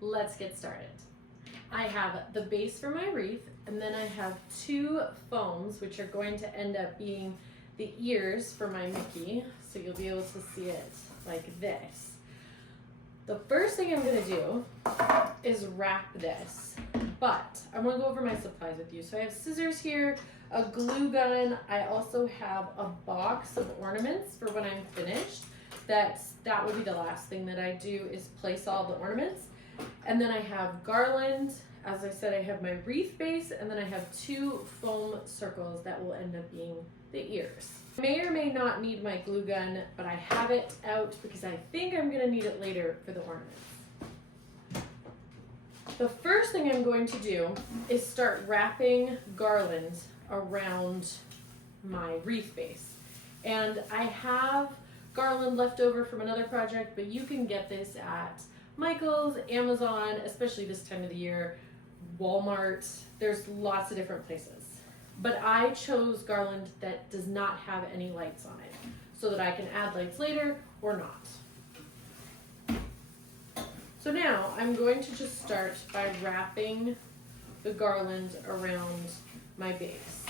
let's get started. I have the base for my wreath, and then I have two foams, which are going to end up being the ears for my Mickey, so you'll be able to see it like this. The first thing I'm going to do is wrap this, but I want to go over my supplies with you. So I have scissors here, a glue gun. I also have a box of ornaments for when I'm finished. That will be the last thing that I do, is place all the ornaments. And then I have garland. As I said, I have my wreath base, and then I have two foam circles that will end up being the ears. I may or may not need my glue gun, but I have it out because I think I'm gonna need it later for the ornaments. The first thing I'm going to do is start wrapping garland around my wreath base. And I have garland left over from another project, but you can get this at Michael's, Amazon, especially this time of the year, Walmart. There's lots of different places. But I chose garland that does not have any lights on it, so that I can add lights later or not. So now I'm going to just start by wrapping the garland around my base.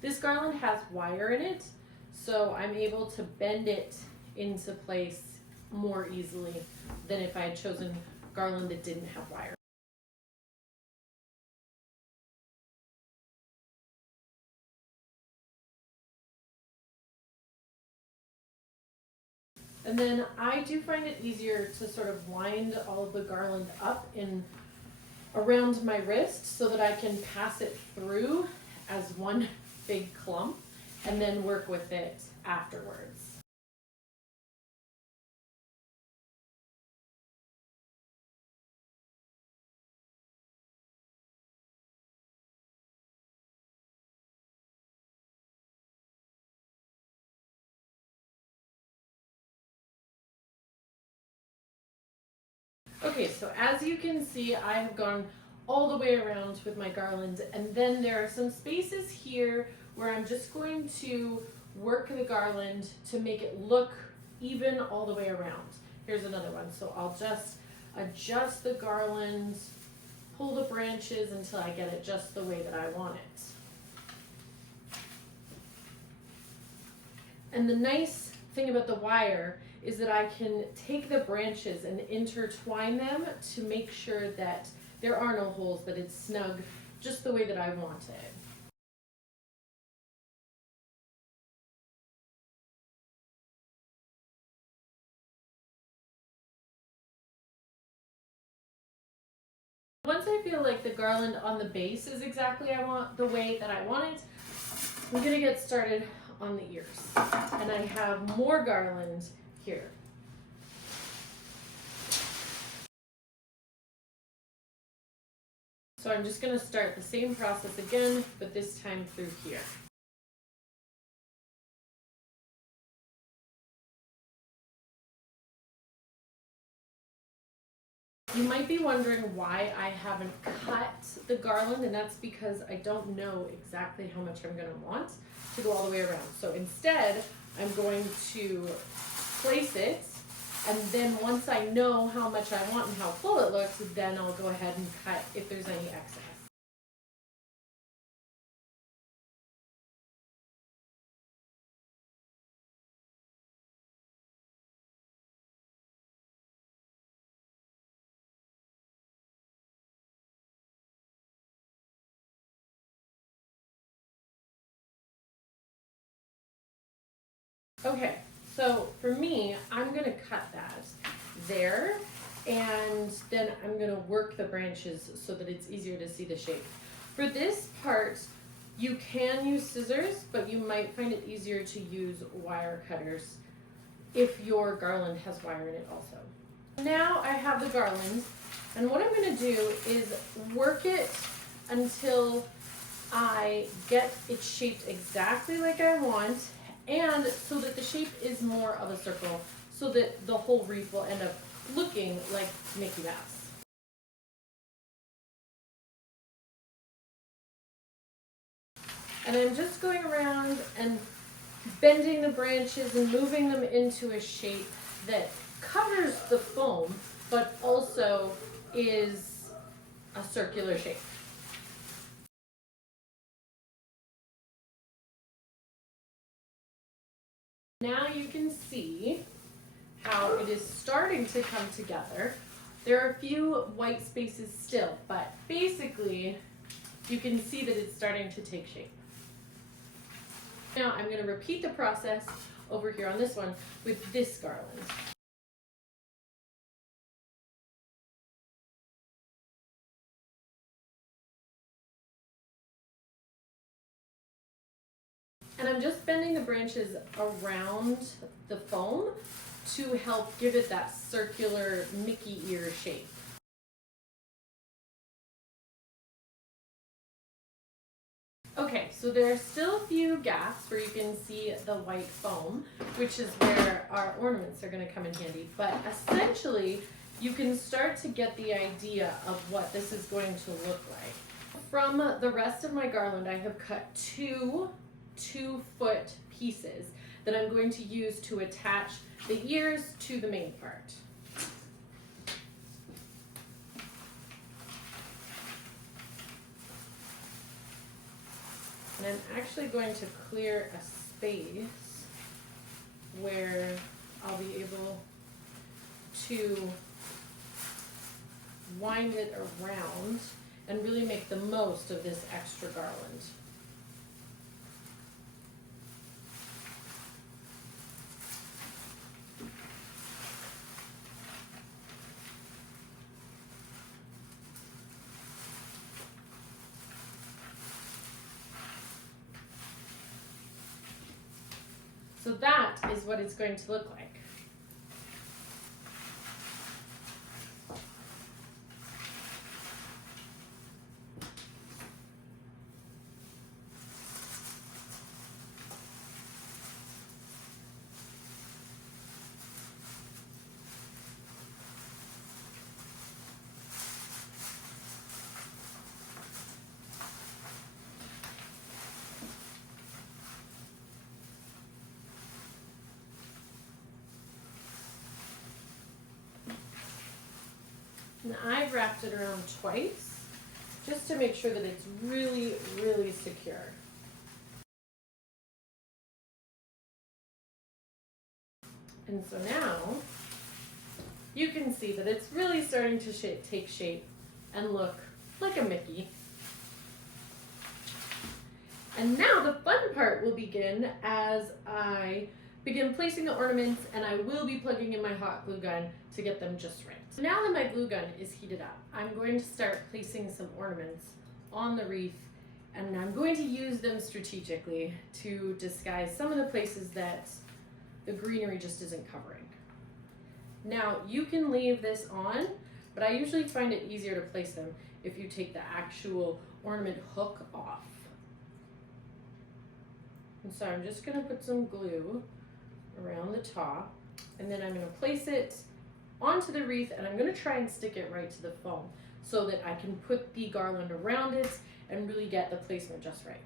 This garland has wire in it, so I'm able to bend it into place more easily than if I had chosen garland that didn't have wire. And then I do find it easier to sort of wind all of the garland up in around my wrist so that I can pass it through as one big clump and then work with it afterwards. Okay, so as you can see, I have gone all the way around with my garland, and then there are some spaces here where I'm just going to work the garland to make it look even all the way around. Here's another one. So I'll just adjust the garland, pull the branches until I get it just the way that I want it. And the nice thing about the wire is that I can take the branches and intertwine them to make sure that there are no holes, that it's snug just the way that I want it. Once I feel like the garland on the base is exactly the way that I want it, I'm gonna get started on the ears. And I have more garland here. So I'm just gonna start the same process again, but this time through here. You might be wondering why I haven't cut the garland, and that's because I don't know exactly how much I'm gonna want to go all the way around. So instead, I'm going to place it, and then once I know how much I want and how full it looks, then I'll go ahead and cut if there's any excess. Okay, so for me, I'm gonna cut that there, and then I'm gonna work the branches so that it's easier to see the shape. For this part, you can use scissors, but you might find it easier to use wire cutters if your garland has wire in it also. Now I have the garland, and what I'm gonna do is work it until I get it shaped exactly like I want, and so that the shape is more of a circle, so that the whole wreath will end up looking like Mickey Mouse. And I'm just going around and bending the branches and moving them into a shape that covers the foam, but also is a circular shape. Now you can see how it is starting to come together. There are a few white spaces still, but basically you can see that it's starting to take shape. Now I'm going to repeat the process over here on this one with this garland. And I'm just bending the branches around the foam to help give it that circular Mickey ear shape. Okay, so there are still a few gaps where you can see the white foam, which is where our ornaments are going to come in handy. But essentially, you can start to get the idea of what this is going to look like. From the rest of my garland, I have cut two 2-foot pieces that I'm going to use to attach the ears to the main part. And I'm actually going to clear a space where I'll be able to wind it around and really make the most of this extra garland. So that is what it's going to look like. And I've wrapped it around twice, just to make sure that it's really, really secure. And so now, you can see that it's really starting to take shape and look like a Mickey. And now the fun part will begin as I begin placing the ornaments, and I will be plugging in my hot glue gun to get them just right. So now that my glue gun is heated up, I'm going to start placing some ornaments on the wreath, and I'm going to use them strategically to disguise some of the places that the greenery just isn't covering. Now you can leave this on, but I usually find it easier to place them if you take the actual ornament hook off. And so I'm just going to put some glue around the top, and then I'm going to place it onto the wreath, and I'm going to try and stick it right to the foam so that I can put the garland around it and really get the placement just right.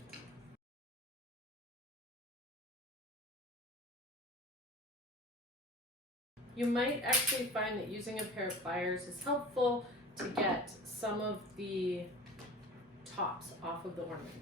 You might actually find that using a pair of pliers is helpful to get some of the tops off of the ornaments.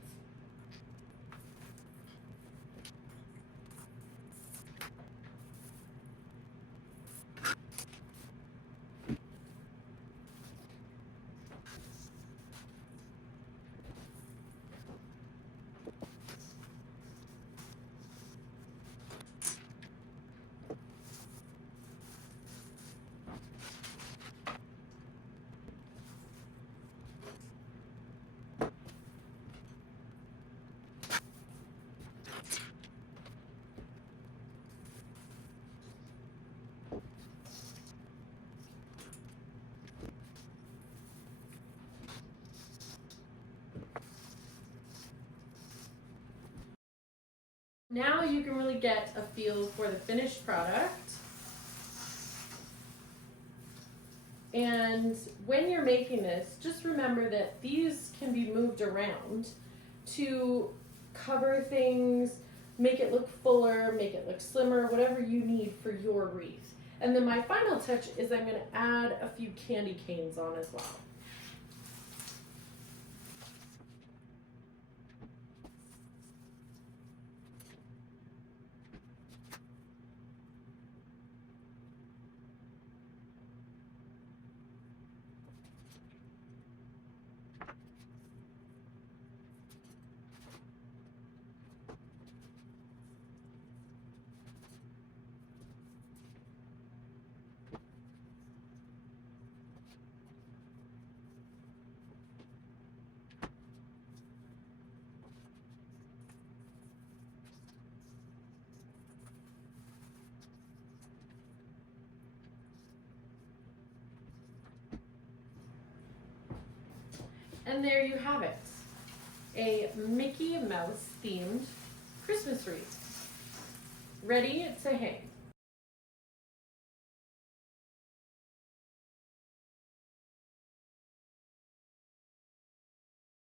Now you can really get a feel for the finished product. And when you're making this, just remember that these can be moved around to cover things, make it look fuller, make it look slimmer, whatever you need for your wreath. And then my final touch is I'm going to add a few candy canes on as well. And there you have it, a Mickey Mouse themed Christmas wreath, ready to hang.